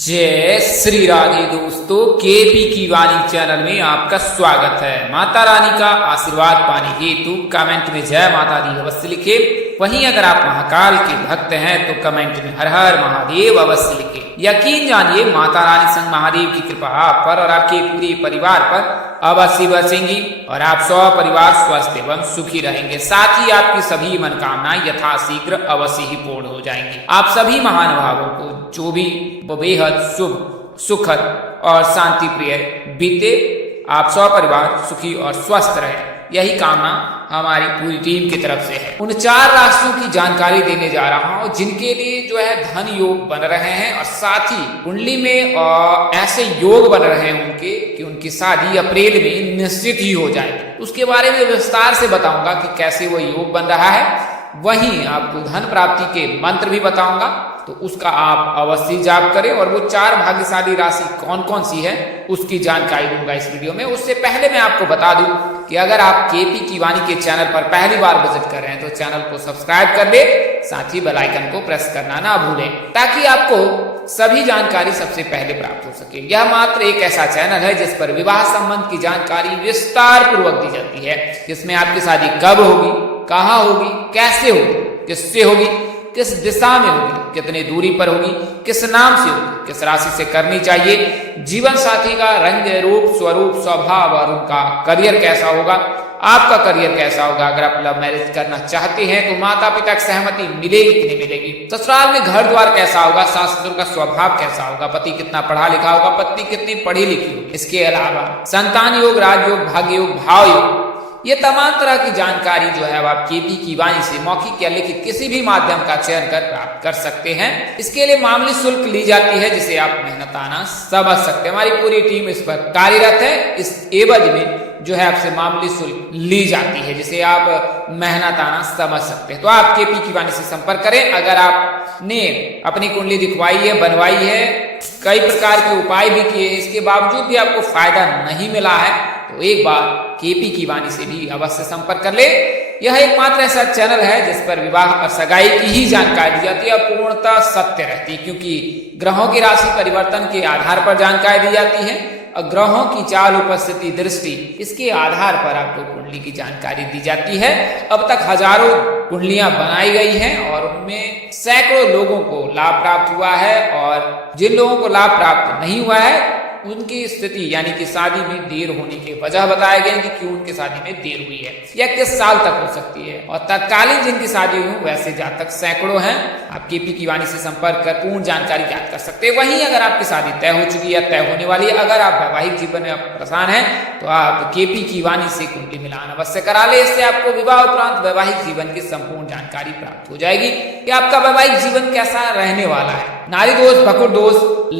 जय श्री राधे दोस्तों, केपी की वाणी चैनल में आपका स्वागत है। माता रानी का आशीर्वाद पाने हेतु कमेंट में जय माता दी अवश्य लिखे। वहीं अगर आप महाकाल के भक्त हैं तो कमेंट में हर हर महादेव अवश्य लिखे। यकीन जानिए माता रानी संग महादेव की कृपा आप पर और आपके पूरे परिवार पर अवश्य बरसेंगी और आप परिवार स्वस्थ एवं सुखी रहेंगे। साथ ही आपकी सभी मनोकामनाएं यथाशीघ्र अवश्य ही पूर्ण हो जाएंगी। आप सभी महानुभावों को जो भी बेहद शुभ, सुखद और शांति प्रिय बीते, आप परिवार सुखी और स्वस्थ रहे, यही कामना हमारी पूरी टीम की तरफ से है। उन 4 राशियों की जानकारी देने जा रहा हूं जिनके लिए जो है धन योग बन रहे हैं और साथ ही कुंडली में ऐसे योग बन रहे हैं उनके कि उनकी शादी अप्रैल में निश्चित ही हो जाएगी। उसके बारे में विस्तार से बताऊंगा कि कैसे वो योग बन रहा है। वहीं आपको धन प्राप्ति के मंत्र भी बताऊंगा, तो उसका आप अवश्य जाप करें। और वो 4 भाग्यशाली राशि कौन कौन सी है उसकी जानकारी दूंगा इस वीडियो में। उससे पहले मैं आपको बता दूं कि अगर आप केपी की वाणी के चैनल पर पहली बार विजिट कर रहे हैं तो चैनल को सब्सक्राइब कर ले, साथ ही बेल आइकन को प्रेस करना ना भूलें ताकि आपको सभी जानकारी सबसे पहले प्राप्त हो सके। यह मात्र एक ऐसा चैनल है जिस पर विवाह संबंध की जानकारी विस्तार पूर्वक दी जाती है, जिसमें आपकी शादी कब होगी, कहाँ होगी, कैसे होगी, किससे होगी, किस दिशा में होगी, कितनी दूरी पर होगी, किस नाम से होगी, किस राशि से करनी चाहिए, जीवन साथी का रंग रूप स्वरूप स्वभाव और उनका करियर कैसा होगा, आपका करियर कैसा होगा। अगर आप लव मैरिज करना चाहते हैं तो माता पिता की सहमति मिलेगी कि नहीं मिलेगी, ससुराल में घर द्वार कैसा होगा, सास ससुर का स्वभाव कैसा होगा, पति कितना पढ़ा लिखा होगा, पत्नी कितनी पढ़ी लिखी होगी। इसके अलावा संतान योग, राजयोग, भाग्य योग, भाव योग, ये तमाम तरह की जानकारी जो है आप केपी की वाणी से मौखिक या लिखित किसी भी माध्यम का चयन कर प्राप्त कर सकते हैं। इसके लिए मामूली शुल्क ली जाती है जिसे आप मेहनताना समझ सकते हैं। हमारी पूरी टीम इस पर कार्यरत है। इस एवज में जो है आपसे मामूली शुल्क ली जाती है जिसे आप मेहनताना समझ सकते हैं। तो आप केपी की वाणी से संपर्क करें। अगर आपने अपनी कुंडली दिखवाई है, बनवाई है, कई प्रकार के उपाय भी किए, इसके बावजूद भी आपको फायदा नहीं मिला है तो एक बार केपी की वाणी से भी अवश्य संपर्क कर ले। यह एकमात्र ऐसा चैनल है जिस पर विवाह और सगाई की ही जानकारी दी जाती है और पूर्णतः सत्य रहती है, क्योंकि ग्रहों की राशि परिवर्तन के आधार पर जानकारी दी जाती है और ग्रहों की चाल, उपस्थिति, दृष्टि, इसके आधार पर आपको कुंडली की जानकारी दी जाती है। अब तक हजारों कुंडलियां बनाई गई हैं और उनमें सैकड़ों लोगों को लाभ प्राप्त हुआ है और जिन लोगों को लाभ प्राप्त नहीं हुआ है उनकी स्थिति यानी कि शादी में देर होने की वजह बताया गया कि क्यों उनकी शादी में देर हुई है या किस साल तक हो सकती है। और तत्कालीन जिनकी शादी हुई वैसे जातक सैकड़ों हैं। आप केपी की वाणी से संपर्क कर पूर्ण जानकारी ज्ञात कर सकते हैं। वहीं अगर आपकी शादी तय हो चुकी है, तय होने वाली है, अगर आप वैवाहिक जीवन में परेशान हैं तो आप केपी की वाणी से कुंडली मिलान अवश्य करा ले। इससे आपको विवाह उपरांत वैवाहिक जीवन की संपूर्ण जानकारी प्राप्त हो जाएगी कि आपका वैवाहिक जीवन कैसा रहने वाला है। नारी दोष, भकुर दोष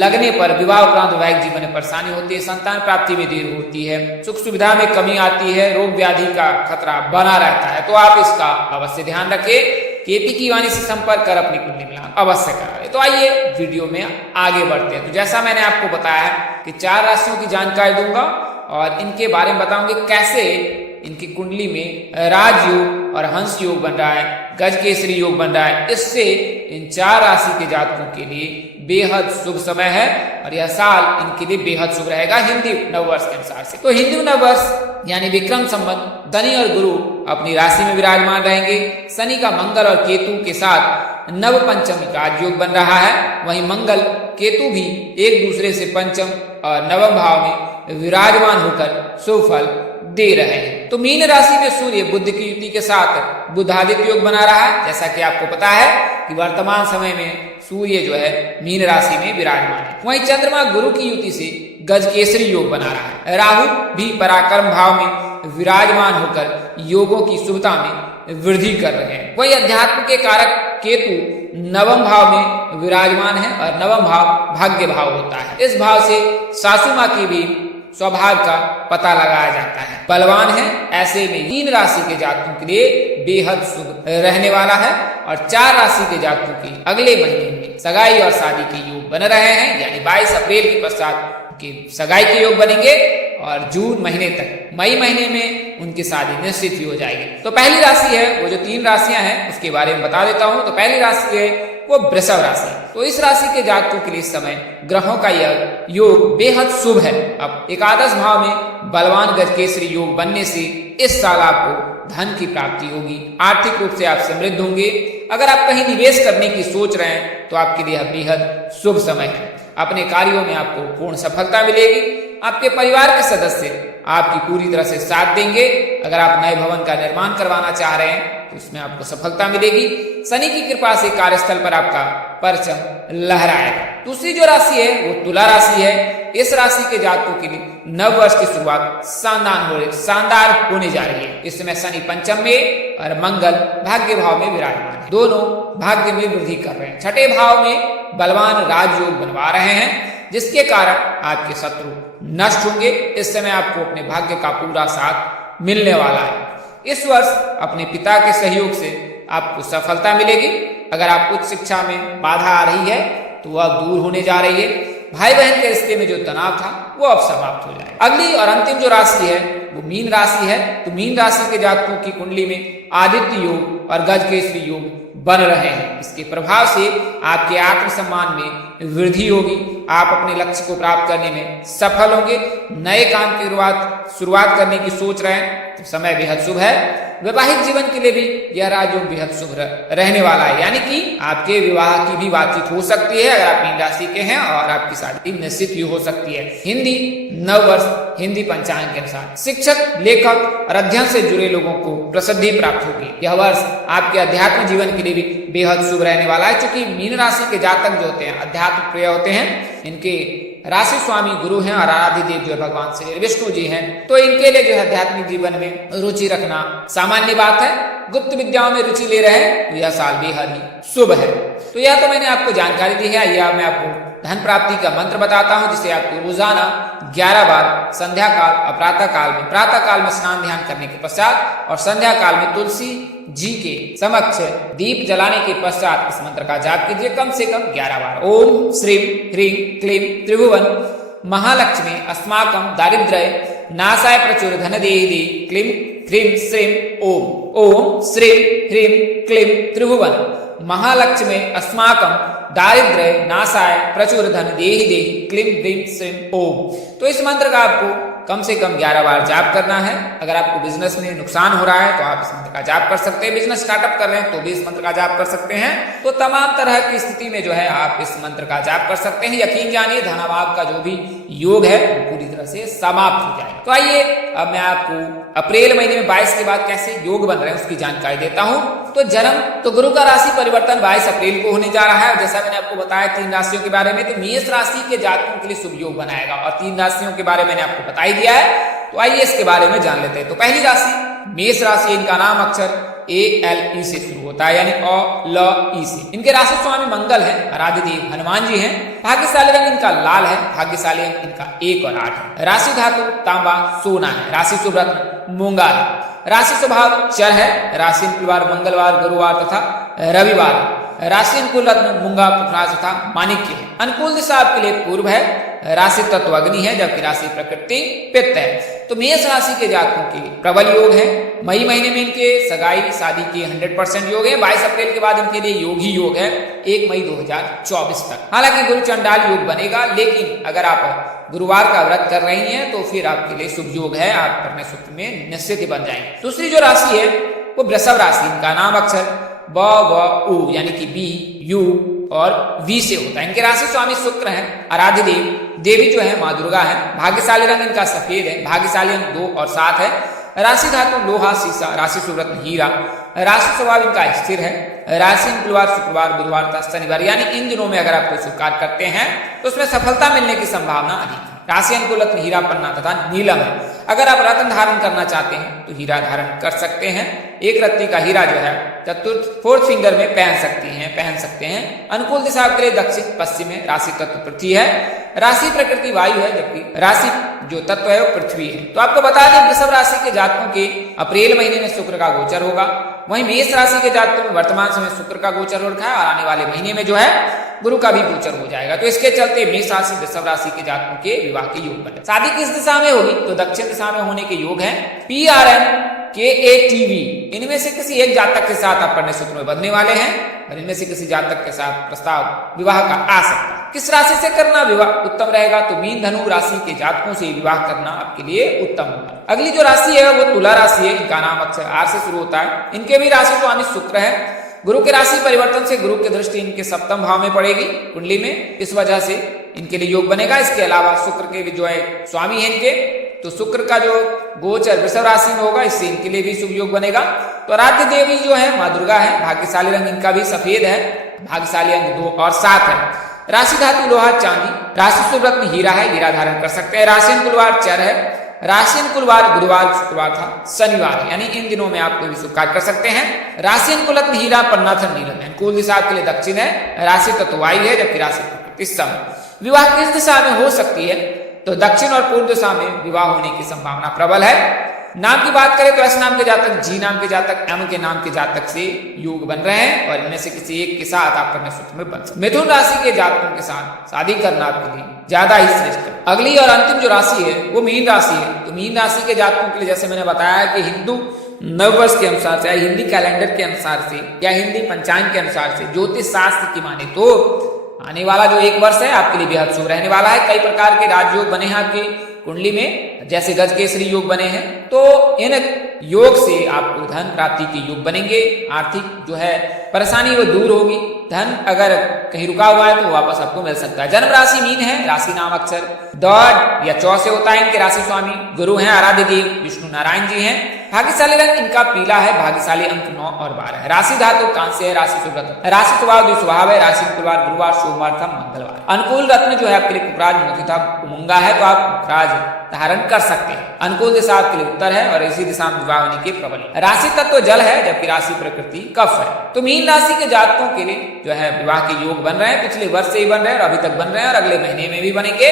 लगने पर विवाह उपरांत वैवाहिक जीवन में परेशानी होती है, संतान प्राप्ति में देर होती है, सुख सुविधा में कमी आती है, रोग व्याधि का खतरा बना रहता है। तो आप इसका अवश्य ध्यान रखें। केपी की वाणी से संपर्क कर अपनी कुंडली मिलान अवश्य करा ले। तो आइए वीडियो में आगे बढ़ते हैं। तो जैसा मैंने आपको बताया कि 4 राशियों की जानकारी दूंगा और इनके बारे में बताऊंगी कैसे इनकी कुंडली में राजयोग और हंस योग बन रहा है, गज केसरी योग बन रहा है। इससे इन 4 राशि के जातकों के लिए बेहद शुभ समय है और यह साल इनके लिए बेहद शुभ रहेगा हिंदू नववर्ष के अनुसार से। तो हिंदू नववर्ष यानी विक्रम संवत शनि और गुरु अपनी राशि में विराजमान रहेंगे। शनि का मंगल और केतु के साथ नव पंचमी का योग बन रहा है। वहीं मंगल केतु भी एक दूसरे से पंचम और नवम भाव में विराजमान होकर शुभ फल दे रहे हैं। तो मीन राशि में सूर्य बुध की युति के साथ बुधादित्य योग बना रहा है। जैसा कि आपको पता है कि वर्तमान समय में सूर्य जो है मीन राशि में विराजमान है। वहीं चंद्रमा गुरु की युति से गज केसरी योग बना रहा है। राहु भी पराक्रम भाव में विराजमान होकर योगों की शुभता में वृद्धि कर रहे हैं। वही अध्यात्म के कारक केतु नवम भाव में विराजमान है और नवम भाव भाग्य भाव होता है। इस भाव से सासू माँ की भी स्वभाव का पता लगाया जाता है। बलवान है। ऐसे में 3 राशि के जातकों के लिए बेहद शुभ रहने वाला है और 4 राशि के जातकों की अगले महीने में सगाई और शादी के योग बन रहे हैं। यानी 22 अप्रैल के पश्चात की सगाई के योग बनेंगे और जून महीने तक, मई महीने में उनकी शादी निश्चित ही हो जाएगी। तो पहली राशि है, वो जो 3 राशियां हैं उसके बारे में बता देता हूं। तो पहली राशि है वो वृषभ राशि। तो इस राशि के जातकों के लिए इस समय ग्रहों का यह योग बेहद शुभ है। अब एकादश भाव में बलवान गजकेसरी योग बनने से इस साल आपको धन की प्राप्ति होगी, आर्थिक रूप से आप समृद्ध होंगे। अगर आप कहीं निवेश करने की सोच रहे हैं तो आपके लिए बेहद शुभ समय है। अपने कार्यों में आपको पूर्ण सफलता मिलेगी। आपके परिवार के सदस्य आपकी पूरी तरह से साथ देंगे। अगर आप नए भवन का निर्माण करवाना चाह रहे हैं तो उसमें आपको सफलता मिलेगी। शनि की कृपा से कार्यस्थल पर आपका परचम लहराएगा। दूसरी जो राशि है वो तुला राशि है। इस राशि के जातकों के लिए नव वर्ष की शुरुआत शानदार होने जा रही है। इस समय शनि पंचम में और मंगल भाग्य भाव में विराजमान है। दोनों भाग्य में वृद्धि कर रहे हैं। छठे भाव में बलवान राजयोग बनवा रहे हैं, जिसके कारण आपके शत्रु नष्ट होंगे। इस समय आपको अपने भाग्य का पूरा साथ मिलने वाला है। इस वर्ष अपने पिता के सहयोग से आपको सफलता मिलेगी। अगर आप उच्च शिक्षा में बाधा आ रही है तो वह दूर होने जा रही है। भाई बहन के रिश्ते में जो तनाव था वो अब समाप्त हो जाएगा। अगली और अंतिम जो राशि है वो मीन राशि है। तो मीन राशि के जातकों की कुंडली में आदित्य योग और गजकेसरी योग बन रहे हैं। इसके प्रभाव से आपके आत्मसम्मान में वृद्धि होगी। आप अपने लक्ष्य को प्राप्त करने में सफल होंगे। नए काम की शुरुआत करने की सोच रहे हैं तो समय बेहद शुभ है। वैवाहिक जीवन के लिए भी यह राजयोग बेहद शुभ रहने वाला है, यानी कि आपके विवाह की भी बातचीत हो सकती है अगर आप मीन राशि के हैं, और आपकी शादी निश्चित भी हो सकती है। हिंदी नववर्ष हिंदी पंचांग के अनुसार शिक्षक, लेखक और अध्ययन से जुड़े लोगों को प्रसिद्धि प्राप्त होगी। यह वर्ष आपके अध्यात्म जीवन के लिए भी बेहद शुभ रहने वाला है। क्योंकि मीन राशि के जातक जो होते हैं अध्यात्म प्रिय होते हैं। इनके राशि स्वामी गुरु हैं और आराध्य देव जो है भगवान श्री विष्णु जी हैं। तो इनके लिए जो है आध्यात्मिक जीवन में रुचि रखना सामान्य बात है। गुप्त विद्याओं में रुचि ले रहे हैं तो यह साल बेहद ही शुभ है। तो यह तो मैंने आपको जानकारी दी है। यह मैं आपको धन प्राप्ति का मंत्र बताता हूं, जिसे आपको रोजाना 11 बार संध्या काल और प्रातः काल में स्नान ध्यान करने के पश्चात और संध्या काल में तुलसी जी के समक्ष दीप जलाने के पश्चात इस मंत्र का जाप कीजिए कम से कम 11 बार। ओम श्रीं ह्रीं क्लीं त्रिभुवन महालक्ष्मी अस्माकं दारिद्र्य नाशाय प्रचुर धन देहि क्लीं ह्रीं श्रीं ओम। ओम श्रीं ह्रीं क्लीं त्रिभुवन महालक्ष्मी अस्माकं दारिद्र्य नाशाय प्रचुर धन देहि क्लीं ह्रीं श्रीं ओम। तो इस मंत्र का आपको कम से कम 11 बार जाप करना है। अगर आपको बिजनेस में नुकसान हो रहा है तो आप इस मंत्र का जाप कर सकते हैं। बिजनेस स्टार्टअप कर रहे हैं तो भी इस मंत्र का जाप कर सकते हैं। तो तमाम तरह की स्थिति में जो है आप इस मंत्र का जाप कर सकते हैं। यकीन जानिए धनाभाव का जो भी योग है वो पूरी तरह से समाप्त हो जाएगा। तो आइए अब मैं आपको अप्रैल महीने में 22 के बाद कैसे योग बन रहे हैं उसकी जानकारी देता हूं। तो गुरु का राशि परिवर्तन 22 अप्रैल को होने जा रहा है। जैसा मैंने आपको बताया 3 राशियों के बारे में, तो मेष राशि के जातकों के लिए शुभ योग बनाएगा और 3 राशियों के बारे में मैंने आपको बता ही दिया है। तो आइए इसके बारे में जान लेते हैं। तो पहली राशि मेष राशि, इनका नाम अक्षर ALE से शुरू होता है, यानी अ ल ई से। इनके राशि स्वामी मंगल है, आराध्य देव हनुमान जी हैं। भाग्यशाली रंग इनका लाल है, भाग्यशाली अंक इनका 1 और 8 है। राशि धातु तांबा सोना है। राशि शुभ रत्न मूंगा है। राशि स्वभाव चर है। राशि अनुकूल मंगलवार, गुरुवार तथा रविवार। राशि अनुकूल रत्न मूंगा, पुष्पराज तथा माणिक्य है। अनुकूल दिशा आपके लिए पूर्व है। राशि तत्व अग्नि है, जबकि राशि प्रकृति पित्त है। तो मेष राशि के जातकों के प्रबल योग है। मई महीने में इनके सगाई शादी के 100% योग है। 22 अप्रैल के बाद इनके लिए योग ही योग है 1 मई 2024 तक। हालांकि गुरु चंडाल योग बनेगा, लेकिन अगर आप गुरुवार का व्रत कर रही हैं तो फिर आपके लिए शुभ योग है। आप अपने सूत्र में निश्चित ही बन जाएंगे। दूसरी जो राशि है वो वृषभ राशि, इनका नाम अक्षर ब व उ यानी कि बी यू और वी से होता है। इनके राशि स्वामी शुक्र हैं, आराध्य देवी जो है माँ दुर्गा है। भाग्यशाली रंग इनका सफेद है। भाग्यशाली अंक 2 और 7 है। राशि धातु लोहा शीशा। राशि शुभ रत्न हीरा। राशि स्वभाव इनका स्थिर है। राशि मंगलवार, शुक्रवार, बुधवार तथा शनिवार, यानी इन दिनों में अगर आप कोई शुभ कार्य करते हैं तो उसमें सफलता मिलने की संभावना अधिक है। राशि अनुकूल रत्न हीरा, पन्ना तथा नीलम है। अगर आप रत्न धारण करना चाहते हैं तो हीरा धारण कर सकते हैं। एक रत्ती का हीरा जो है फोर्थ फिंगर में पहन सकते हैं। अनुकूल दिशा के लिए दक्षिण पश्चिम है। राशि तत्व पृथ्वी है। राशि प्रकृति वायु है, जबकि राशि जो तत्व है वो पृथ्वी है। तो आपको बता दें वृषभ राशि के जातकों के अप्रैल महीने में शुक्र का गोचर होगा। वहीं मेष राशि के जातकों में वर्तमान समय शुक्र का गोचर हो रखा है और आने वाले महीने में जो है गुरु का भी गोचर हो जाएगा। तो इसके चलते मेष राशि वृषभ राशि के जातकों के विवाह के योग बने। शादी किस दिशा में होगी तो दक्षिण दिशा में होने के योग है। PRN KATV इनमें से किसी एक जातक के साथ आप अपने सूत्र में बंधने वाले हैं। और इनमें से किसी जातक के साथ प्रस्ताव विवाह का आ सकता है। किस राशि से करना विवाह उत्तम रहेगा? तो मीन धनु राशि के जातकों से विवाह करना आपके लिए उत्तम होगा। अगली जो राशि है वो तुला राशि है। इनका नाम अक्षर आर से शुरू होता है। इनके भी राशि स्वामी शुक्र है। गुरु के राशि परिवर्तन से गुरु की दृष्टि इनके सप्तम भाव में पड़ेगी कुंडली में, इस वजह से इनके लिए योग बनेगा। इसके अलावा शुक्र के भी जो है स्वामी है इनके, तो शुक्र का जो गोचर वृषभ राशि में होगा, इससे इनके लिए भी शुभ योग बनेगा। तो आराध्य देवी जो है माँ दुर्गा है। भाग्यशाली रंग इनका भी सफेद है। भाग्यशाली अंक 2 और 7 है। राशि धातु लोहा चांदी। राशि शुभ रत्न हीरा है, हीरा धारण कर सकते हैं। राशि कुलवार चर है। राशि कुलवार गुरुवार शुक्रवार था शनिवार, यानी इन दिनों में आप कोई भी शुभ कार्य कर सकते हैं। राशि कुलरत्न हीरा पन्नाथन नीलम है। अनुकूल दिशा के लिए दक्षिण है। राशि तत्व वायु है, जबकि राशि इस समय विवाह किस दिशा में हो सकती है? तो दक्षिण और पूर्व दिशा में विवाह होने की संभावना प्रबल है। नाम की बात करें तो एस नाम के जातक, जी नाम के जातक, एम के नाम के जातक से योग बन रहे हैं और इनमें से किसी एक के साथ आप कन्या सूत्र में बन सकते। मिथुन राशि के जातकों के साथ शादी करना आपके लिए ज्यादा ही श्रेष्ठ है। अगली और अंतिम जो राशि है वो मीन राशि है। तो मीन राशि के जातकों के लिए जैसे मैंने बताया कि हिंदू नववर्ष के अनुसार से या हिंदी कैलेंडर के अनुसार से या हिंदी पंचांग के अनुसार से ज्योतिष शास्त्र की माने तो आने वाला जो एक वर्ष है आपके लिए बेहद शुभ रहने वाला है। कई प्रकार के राजयोग बने हैं आपकी कुंडली में, जैसे गज केसरी योग बने हैं। तो इन योग से आपको धन प्राप्ति के योग बनेंगे। आर्थिक जो है परेशानी वो दूर होगी। धन अगर कहीं रुका हुआ है तो वापस आपको मिल सकता है। जन्म राशि मीन है। राशि नाम अक्षर द या चौ से होता है। इनके राशि स्वामी गुरु हैं। आराध्य देव विष्णु नारायण जी हैं। भाग्यशाली रंग इनका पीला है। भाग्यशाली अंक 9 और 12 है। राशि धातु कांस्य है। राशि शुभ रत्न। राशि स्वभाव द्विस्वभाव है। राशि शुक्रवार गुरुवार सोमवार था मंगलवार। अनुकूल रत्न जो है आपके लिए कुकराज मोती था उमंगा है, तो आप कुकराज धारण कर सकते हैं। अनुकूल दिशा आपके लिए उत्तर है और इसी दिशा में विवाह होने के प्रबल है। राशि तत्व जल है, जबकि राशि प्रकृति कफ है। तो मीन राशि के जातकों के लिए जो है विवाह के योग बन रहे हैं। पिछले वर्ष से ही बन रहे हैं और अभी तक बन रहे हैं और अगले महीने में भी बनेंगे।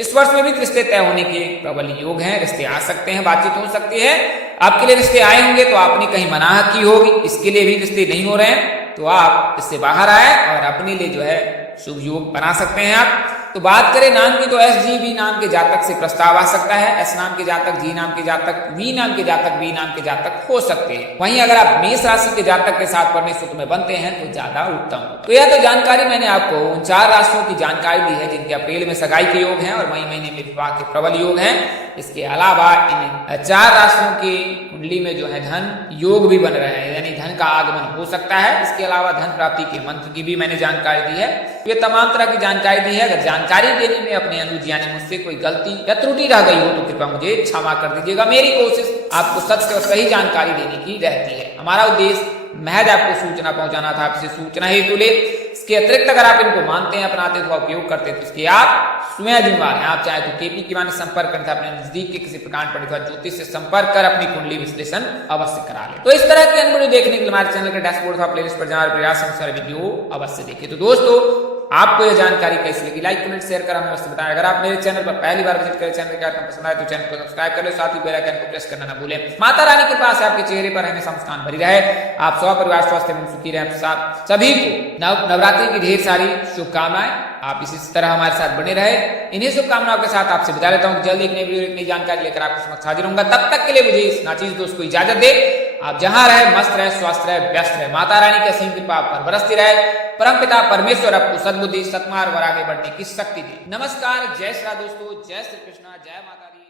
इस वर्ष में भी रिश्ते तय होने के प्रबल योग हैं। रिश्ते आ सकते हैं, बातचीत हो सकती है। आपके लिए रिश्ते आए होंगे तो आपने कहीं मनाह की होगी, इसके लिए भी रिश्ते नहीं हो रहे हैं, तो आप इससे बाहर आए और अपने लिए जो है शुभ योग बना सकते हैं आप। तो बात करें नाम की तो एस जी बी नाम के जातक से प्रस्ताव आ सकता है। एस नाम के जातक, जी नाम के जातक, वी नाम के जातक, बी नाम के जातक हो सकते हैं। वहीं अगर आप मेष राशि के जातक के साथ पढ़ने सूत्र में बनते हैं तो ज्यादा उत्तम। तो यह तो जानकारी मैंने आपको उन 4 राशियों की जानकारी दी है जिनके अप्रैल में सगाई के योग हैं और मई महीने में विवाह के प्रबल योग हैं। इसके अलावा इन 4 राशियों की कुंडली में जो है धन योग भी बन रहे हैं, यानी धन का आगमन हो सकता है। इसके अलावा धन प्राप्ति के मंत्र की भी मैंने जानकारी दी है। ये तमाम तरह की जानकारी दी है। अगर जानकारी देने में अपने अनुज यानी मुझसे कोई गलती या त्रुटि रह गई हो तो कृपया मुझे क्षमा कर दीजिएगा। मेरी कोशिश आपको सत्य और सही जानकारी देने की रहती है। हमारा उद्देश्य महज आपको सूचना पहुंचाना था, आपसे सूचना हेतु ले। इसके अतिरिक्त अगर आप इनको मानते हैं, अपनाते हैं, उपयोग करते हैं तो इसके आप स्वयं जिम्मेदार हैं। आप चाहे तो केपी की वाणी संपर्क करें, अपने नजदीक के किसी प्रकार पंडित व ज्योतिष से संपर्क कर अपनी कुंडली विश्लेषण अवश्य करा ले। तो इस तरह के अन्य वीडियो देखने के लिए हमारे चैनल के डैशबोर्ड का प्लेलिस्ट पर जाकर प्रयास अनुसार वीडियो अवश्य देखिए। तो दोस्तों आपको यह जानकारी कैसी लगी, लाइक कमेंट शेयर कर हमें अवश्य बताएं। अगर आप मेरे चैनल पर पहली बार विजिट करें, चैनल का पसंद आए तो चैनल को सब्सक्राइब कर लो, साथ ही बेल आइकन को प्रेस करना ना भूलें। माता रानी की कृपा से आपके चेहरे पर हमेशा मुस्कान भरी रहे। आप सब परिवार स्वस्थ एवं सुखी रहे। सभी को नवरात्रि की ढेर सारी शुभकामनाएं। आप इसी तरह हमारे साथ बने रहे। इन्हीं शुभकामनाओं के साथ आपसे विदा लेता हूं। जल्द एक नई वीडियो, एक नई जानकारी लेकर आपके समक्ष हाजिर होऊंगा। तब तक के लिए मुझे इस नाचीज दोस्त को इजाजत दे। आप जहां रहे मस्त रहे, स्वस्थ रहे, व्यस्त रहे। माता रानी की असीम कृपा आप पर बरसती रहे। परमपिता परमेश्वर आपको सद्बुद्धि, सत्मार्ग और आगे बढ़ने की शक्ति दे। नमस्कार, जय श्री राम दोस्तों, जय श्री कृष्णा, जय माता दी।